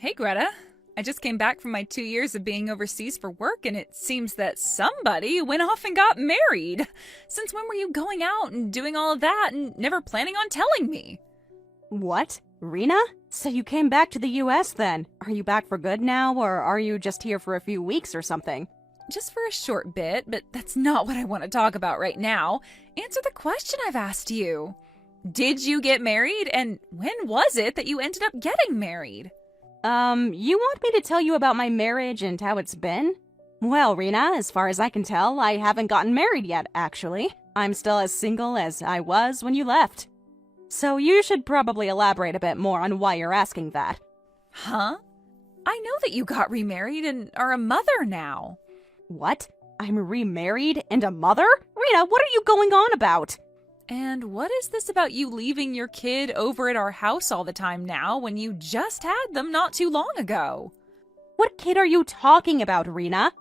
Hey, Greta. I just came back from my 2 years of being overseas for work, and it seems that somebody went off and got married. Since when were you going out and doing all of that and never planning on telling me? What? Rena? So you came back to the US then? Are you back for good now, or are you just here for a few weeks or something? Just for a short bit, but that's not what I want to talk about right now. Answer the question I've asked you. Did you get married, and when was it that you ended up getting married? You want me to tell you about my marriage and how it's been? Well, Rena, as far as I can tell, I haven't gotten married yet, actually. I'm still as single as I was when you left. So you should probably elaborate a bit more on why you're asking that. Huh? I know that you got remarried and are a mother now. What? I'm remarried and a mother? Rena, what are you going on about? And what is this about you leaving your kid over at our house all the time now when you just had them not too long ago? What kid are you talking about, Rena?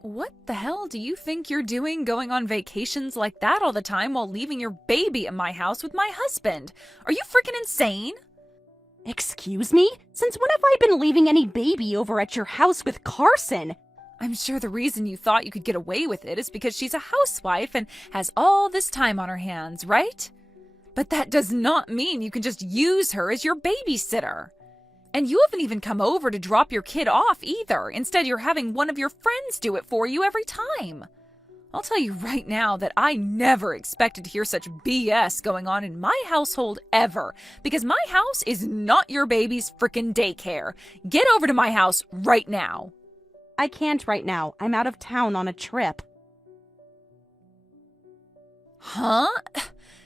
What the hell do you think you're doing going on vacations like that all the time while leaving your baby at my house with my husband? Are you freaking insane? Excuse me? Since when have I been leaving any baby over at your house with Carson? I'm sure the reason you thought you could get away with it is because she's a housewife and has all this time on her hands, right? But that does not mean you can just use her as your babysitter. And you haven't even come over to drop your kid off either. Instead, you're having one of your friends do it for you every time. I'll tell you right now that I never expected to hear such BS going on in my household ever, because my house is not your baby's frickin' daycare. Get over to my house right now. I can't right now. I'm out of town on a trip. Huh?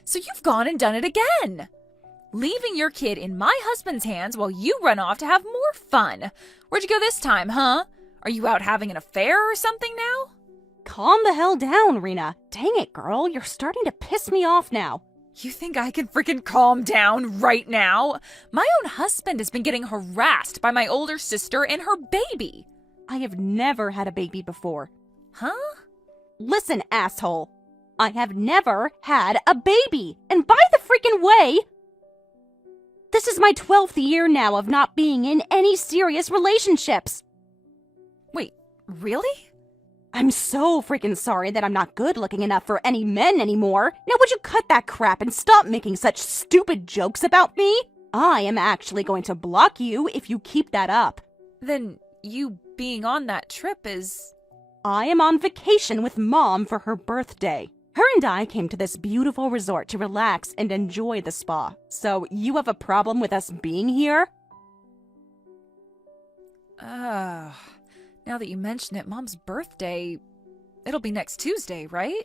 So you've gone and done it again. Leaving your kid in my husband's hands while you run off to have more fun. Where'd you go this time, huh? Are you out having an affair or something now? Calm the hell down, Rena. Dang it, girl. You're starting to piss me off now. You think I can freaking calm down right now? My own husband has been getting harassed by my older sister and her baby. I have never had a baby before. Huh? Listen, asshole. I have never had a baby. And by the freaking way, this is my 12th year now of not being in any serious relationships. Wait, really? I'm so freaking sorry that I'm not good looking enough for any men anymore. Now would you cut that crap and stop making such stupid jokes about me? I am actually going to block you if you keep that up. Then you being on that trip is... I am on vacation with Mom for her birthday. Her and I came to this beautiful resort to relax and enjoy the spa. So you have a problem with us being here? Now that you mention it, Mom's birthday, it'll be next Tuesday, right?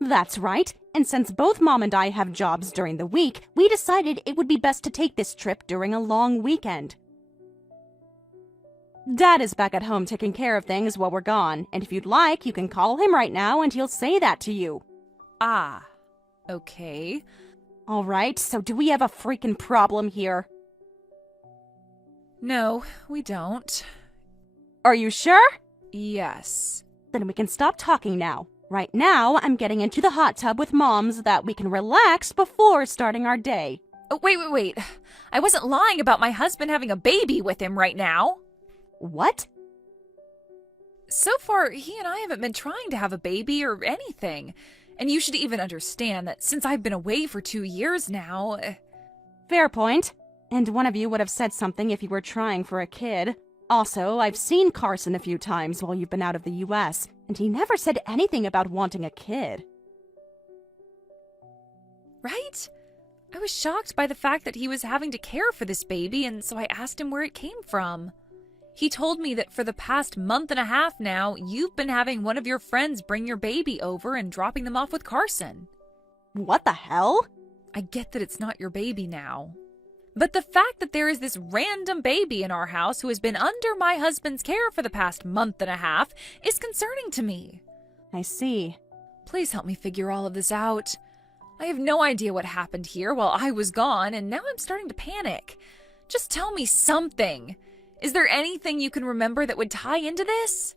That's right. And since both Mom and I have jobs during the week, we decided it would be best to take this trip during a long weekend. Dad is back at home taking care of things while we're gone, and if you'd like, you can call him right now and he'll say that to you. Ah, okay. All right, so do we have a freaking problem here? No, we don't. Are you sure? Yes. Then we can stop talking now. Right now, I'm getting into the hot tub with Mom so that we can relax before starting our day. Oh, wait. I wasn't lying about my husband having a baby with him right now. What? So far, he and I haven't been trying to have a baby or anything. And you should even understand that since I've been away for 2 years now... Fair point. And one of you would have said something if you were trying for a kid. Also, I've seen Carson a few times while you've been out of the US, and he never said anything about wanting a kid. Right? I was shocked by the fact that he was having to care for this baby, and so I asked him where it came from. He told me that for the past month and a half now, you've been having one of your friends bring your baby over and dropping them off with Carson. What the hell? I get that it's not your baby now. But the fact that there is this random baby in our house who has been under my husband's care for the past month and a half is concerning to me. I see. Please help me figure all of this out. I have no idea what happened here while I was gone, and now I'm starting to panic. Just tell me something. Is there anything you can remember that would tie into this?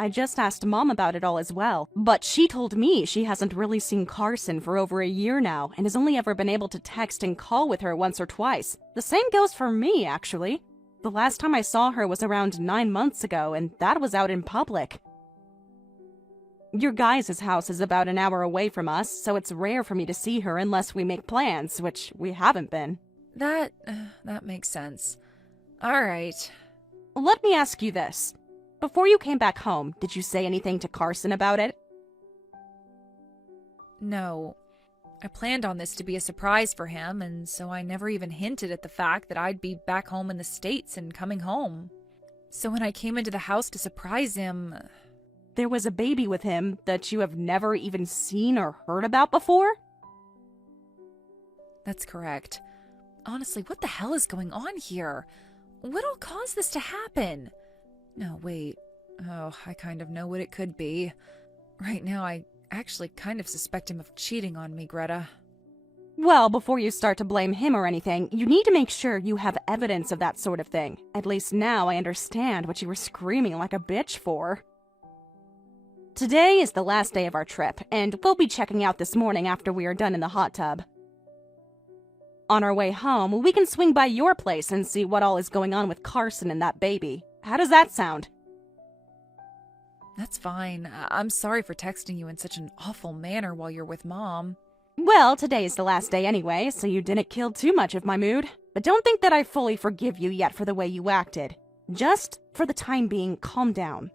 I just asked Mom about it all as well, but she told me she hasn't really seen Carson for over a year now and has only ever been able to text and call with her once or twice. The same goes for me, actually. The last time I saw her was around 9 months ago, and that was out in public. Your guys' house is about an hour away from us, so it's rare for me to see her unless we make plans, which we haven't been. That makes sense. All right. Let me ask you this. Before you came back home, did you say anything to Carson about it? No. I planned on this to be a surprise for him, and so I never even hinted at the fact that I'd be back home in the States and coming home. So when I came into the house to surprise him... There was a baby with him that you have never even seen or heard about before? That's correct. Honestly, what the hell is going on here? What all caused this to happen? No, wait. Oh, I kind of know what it could be. Right now, I actually kind of suspect him of cheating on me, Greta. Well, before you start to blame him or anything, you need to make sure you have evidence of that sort of thing. At least now I understand what you were screaming like a bitch for. Today is the last day of our trip, and we'll be checking out this morning after we are done in the hot tub. On our way home, we can swing by your place and see what all is going on with Carson and that baby. How does that sound? That's fine. I'm sorry for texting you in such an awful manner while you're with Mom. Well, today is the last day anyway, so you didn't kill too much of my mood. But don't think that I fully forgive you yet for the way you acted. Just, for the time being, calm down.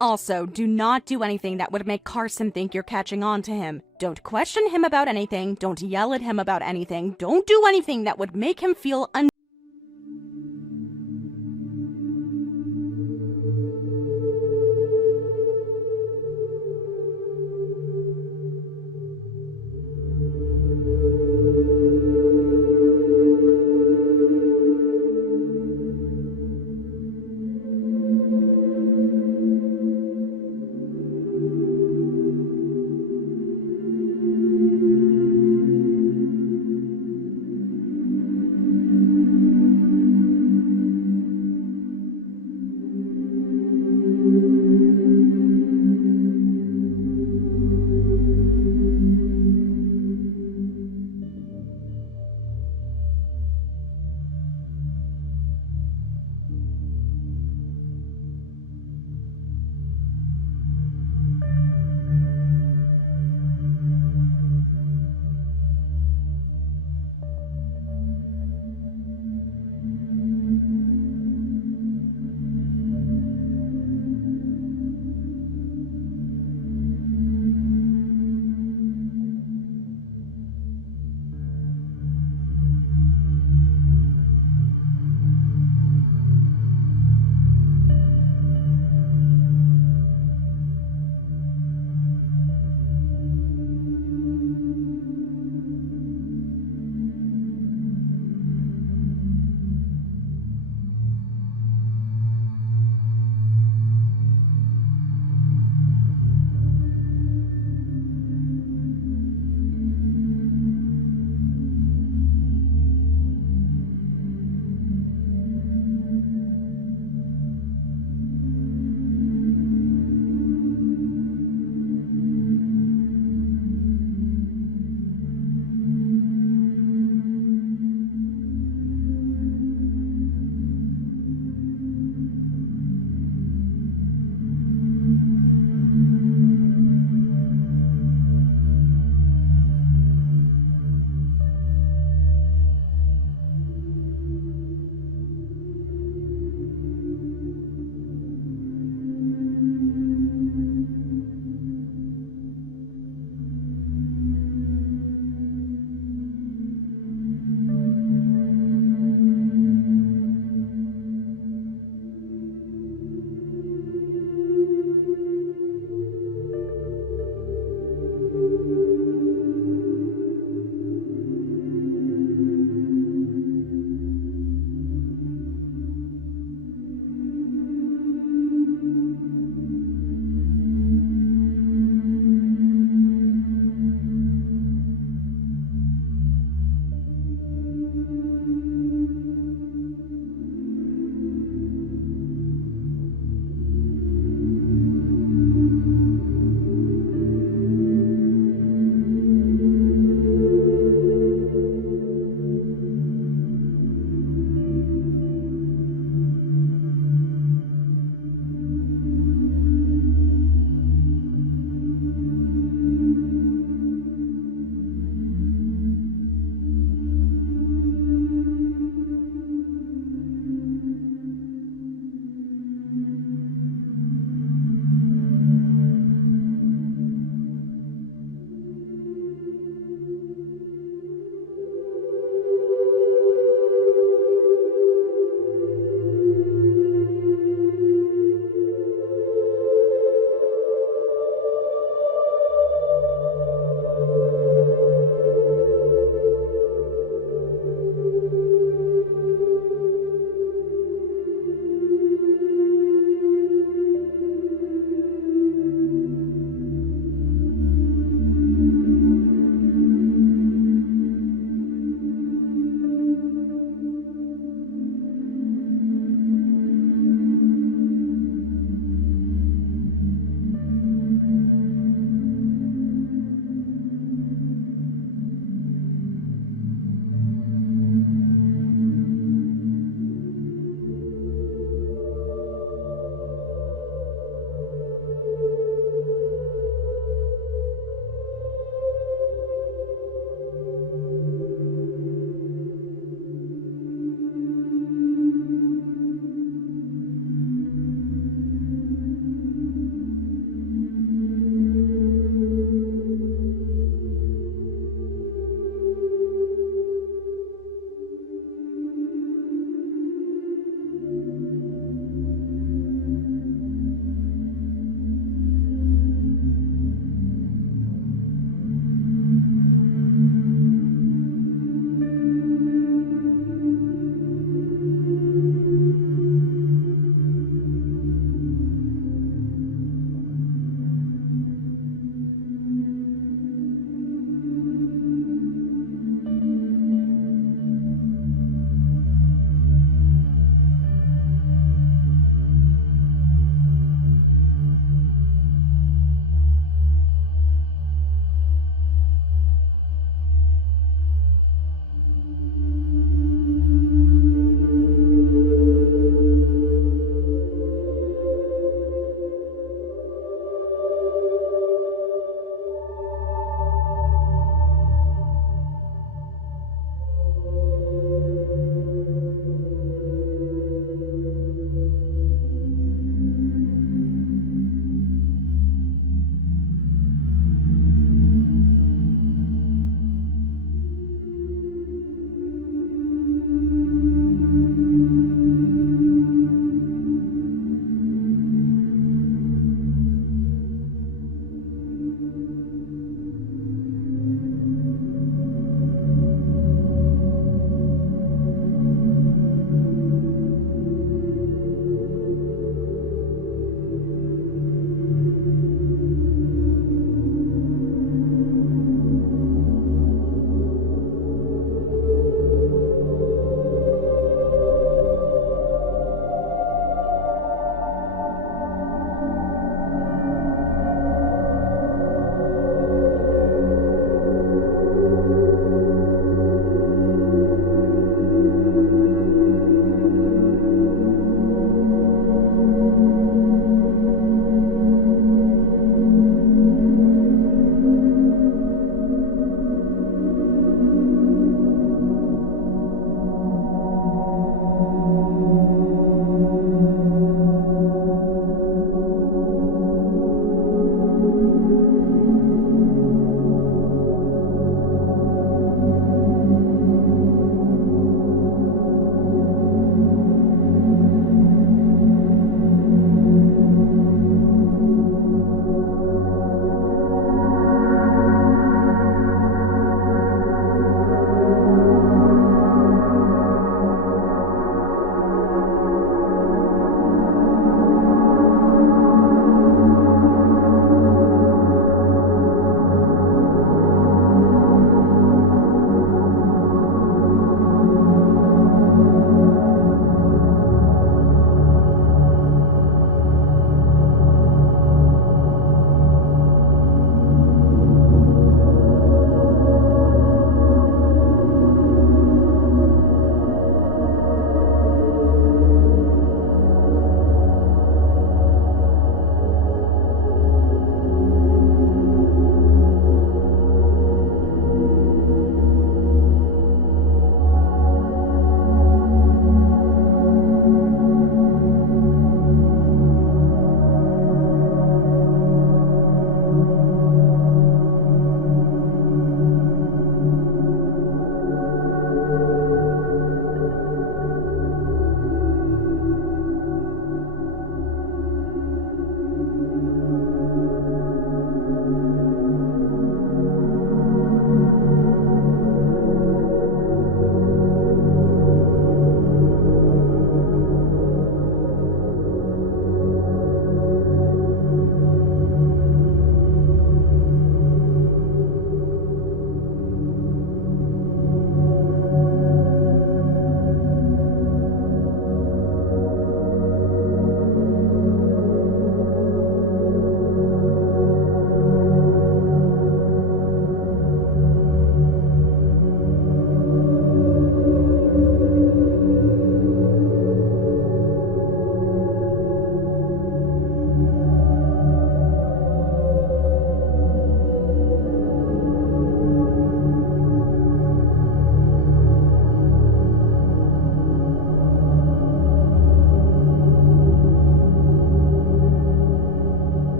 Also, do not do anything that would make Carson think you're catching on to him. Don't question him about anything, don't yell at him about anything, don't do anything that would make him feel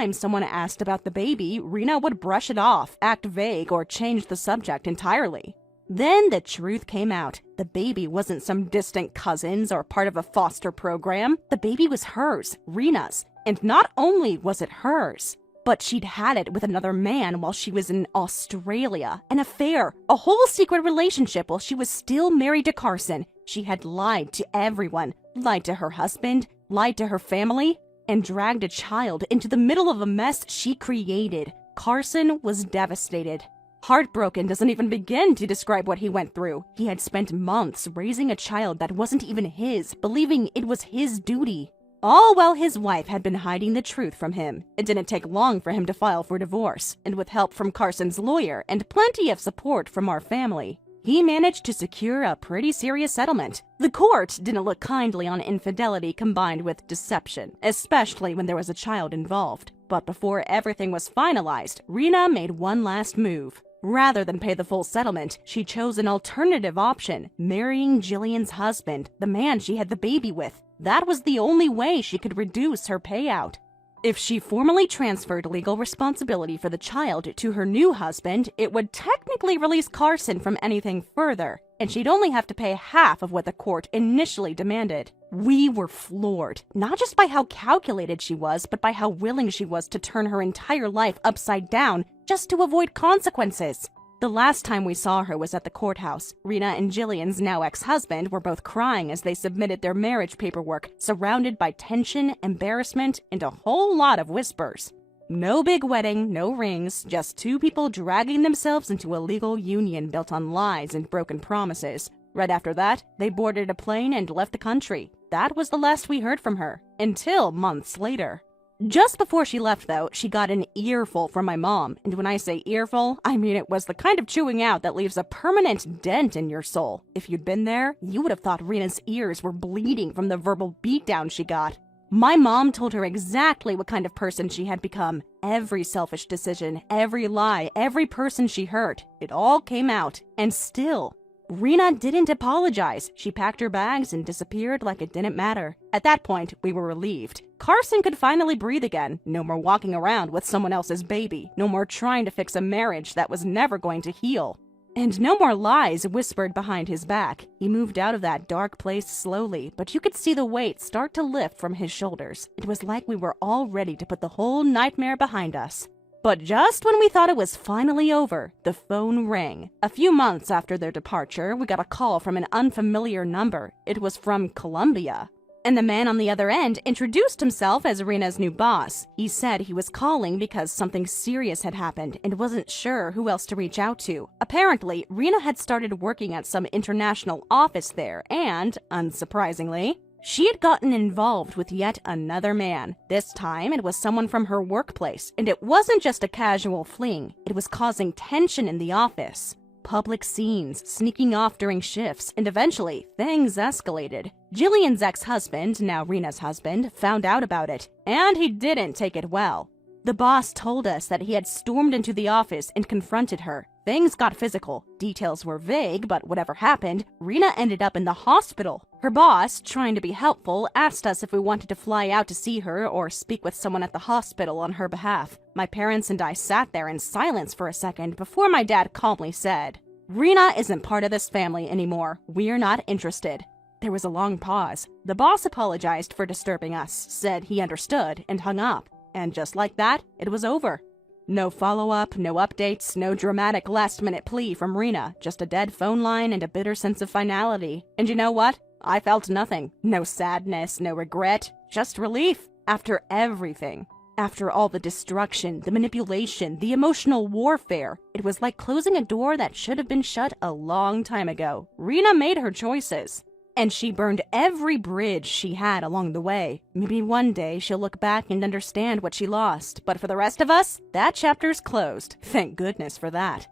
time someone asked about the baby, Rena would brush it off, act vague, or change the subject entirely. Then the truth came out. The baby wasn't some distant cousin's or part of a foster program. The baby was hers, Rena's. And not only was it hers, but she'd had it with another man while she was in Australia. An affair, a whole secret relationship while she was still married to Carson. She had lied to everyone, lied to her husband, lied to her family, and dragged a child into the middle of a mess she created. Carson was devastated. Heartbroken doesn't even begin to describe what he went through. He had spent months raising a child that wasn't even his, believing it was his duty. All while his wife had been hiding the truth from him. It didn't take long for him to file for divorce, and with help from Carson's lawyer and plenty of support from our family, he managed to secure a pretty serious settlement. The court didn't look kindly on infidelity combined with deception, especially when there was a child involved. But before everything was finalized, Rena made one last move. Rather than pay the full settlement, she chose an alternative option, marrying Jillian's husband, the man she had the baby with. That was the only way she could reduce her payout. If she formally transferred legal responsibility for the child to her new husband, it would technically release Carson from anything further, and she'd only have to pay half of what the court initially demanded. We were floored, not just by how calculated she was, but by how willing she was to turn her entire life upside down just to avoid consequences. The last time we saw her was at the courthouse. Rena and Jillian's now ex-husband were both crying as they submitted their marriage paperwork, surrounded by tension, embarrassment, and a whole lot of whispers. No big wedding, no rings, just two people dragging themselves into a legal union built on lies and broken promises. Right after that, they boarded a plane and left the country. That was the last we heard from her, until months later. Just before she left, though, she got an earful from my mom. And when I say earful, I mean it was the kind of chewing out that leaves a permanent dent in your soul. If you'd been there, you would have thought Rena's ears were bleeding from the verbal beatdown she got. My mom told her exactly what kind of person she had become. Every selfish decision, every lie, every person she hurt, it all came out. And still, Rena didn't apologize. She packed her bags and disappeared like it didn't matter. At that point, we were relieved. Carson could finally breathe again. No more walking around with someone else's baby. No more trying to fix a marriage that was never going to heal. And no more lies whispered behind his back. He moved out of that dark place slowly, but you could see the weight start to lift from his shoulders. It was like we were all ready to put the whole nightmare behind us. But just when we thought it was finally over, the phone rang. A few months after their departure, we got a call from an unfamiliar number. It was from Colombia. And the man on the other end introduced himself as Rena's new boss. He said he was calling because something serious had happened and wasn't sure who else to reach out to. Apparently, Rena had started working at some international office there and, unsurprisingly, she had gotten involved with yet another man. This time, it was someone from her workplace, and it wasn't just a casual fling. It was causing tension in the office. Public scenes, sneaking off during shifts, and eventually, things escalated. Jillian's ex-husband, now Rena's husband, found out about it, and he didn't take it well. The boss told us that he had stormed into the office and confronted her. Things got physical. Details were vague, but whatever happened, Rena ended up in the hospital. Her boss, trying to be helpful, asked us if we wanted to fly out to see her or speak with someone at the hospital on her behalf. My parents and I sat there in silence for a second before my dad calmly said, "Rena isn't part of this family anymore. We're not interested." There was a long pause. The boss apologized for disturbing us, said he understood, and hung up. And just like that, it was over. No follow-up, no updates, no dramatic last-minute plea from Rena, just a dead phone line and a bitter sense of finality. And you know what? I felt nothing. No sadness, no regret, just relief. After everything. After all the destruction, the manipulation, the emotional warfare, it was like closing a door that should have been shut a long time ago. Rena made her choices. And she burned every bridge she had along the way. Maybe one day she'll look back and understand what she lost. But for the rest of us, that chapter's closed. Thank goodness for that.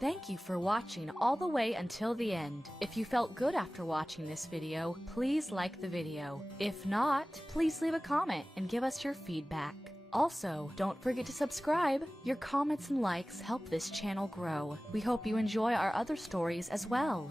Thank you for watching all the way until the end. If you felt good after watching this video, please like the video. If not, please leave a comment and give us your feedback. Also, don't forget to subscribe. Your comments and likes help this channel grow. We hope you enjoy our other stories as well.